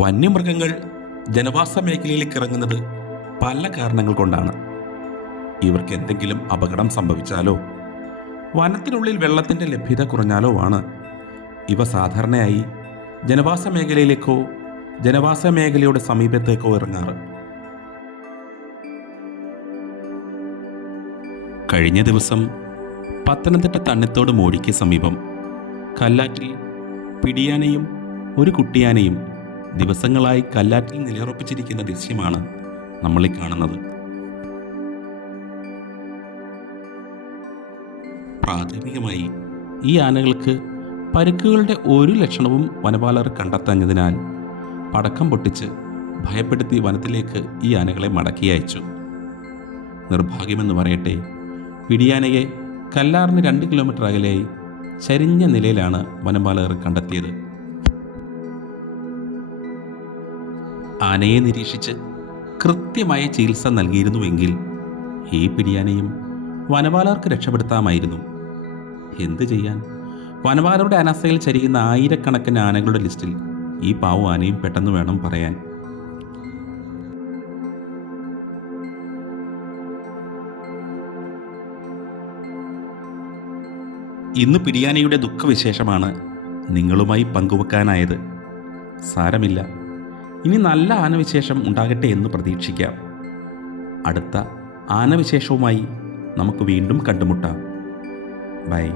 വന്യമൃഗങ്ങൾ ജനവാസ മേഖലയിലേക്ക് ഇറങ്ങുന്നത് പല കാരണങ്ങൾ കൊണ്ടാണ്. ഇവർക്ക് എന്തെങ്കിലും അപകടം സംഭവിച്ചാലോ വനത്തിനുള്ളിൽ വെള്ളത്തിൻ്റെ ലഭ്യത കുറഞ്ഞാലോ ആണ് ഇവ സാധാരണയായി ജനവാസ മേഖലയിലേക്കോ ജനവാസ മേഖലയുടെ സമീപത്തേക്കോ ഇറങ്ങാറ്. കഴിഞ്ഞ ദിവസം പത്തനംതിട്ട തണ്ണിത്തോട് മോഴിക്ക് സമീപം കല്ലാറ്റിൽ പിടിയാനയും ഒരു കുട്ടിയാനയും ദിവസങ്ങളായി കല്ലാറ്റിൽ നിലയുറപ്പിച്ചിരിക്കുന്ന ദൃശ്യമാണ് നമ്മളീ കാണുന്നത്. പ്രാഥമികമായി ഈ ആനകൾക്ക് പരുക്കുകളുടെ ഒരു ലക്ഷണവും വനപാലകർ കണ്ടെത്താഞ്ഞതിനാൽ പടക്കം പൊട്ടിച്ച് ഭയപ്പെടുത്തി വനത്തിലേക്ക് ഈ ആനകളെ മടക്കി അയച്ചു. നിർഭാഗ്യമെന്ന് പറയട്ടെ, പിടിയാനയെ കല്ലാറിന് 2 കിലോമീറ്റർ അകലെയായി ചരിഞ്ഞ നിലയിലാണ് വനപാലകർ കണ്ടെത്തിയത്. ആനയെ നിരീക്ഷിച്ച് കൃത്യമായ ചികിത്സ നൽകിയിരുന്നുവെങ്കിൽ ഈ പിടിയാനയും വനപാലകർക്ക് രക്ഷപ്പെടുത്താമായിരുന്നു. എന്ത് ചെയ്യാൻ, വനപാലകരുടെ അനാസ്ഥയിൽ ചരിക്കുന്ന ആയിരക്കണക്കിന് ആനകളുടെ ലിസ്റ്റിൽ ഈ പാവം ആനയും പെട്ടെന്ന് വേണം പറയാൻ. ഇന്ന് പിടിയാനയുടെ ദുഃഖവിശേഷമാണ് നിങ്ങളുമായി പങ്കുവെക്കാനായത്. സാരമില്ല, ഇനി നല്ല ആനവിശേഷം ഉണ്ടാകട്ടെ എന്ന് പ്രതീക്ഷിക്കാം. അടുത്ത ആനവിശേഷവുമായി നമുക്ക് വീണ്ടും കണ്ടുമുട്ടാം. ബൈ.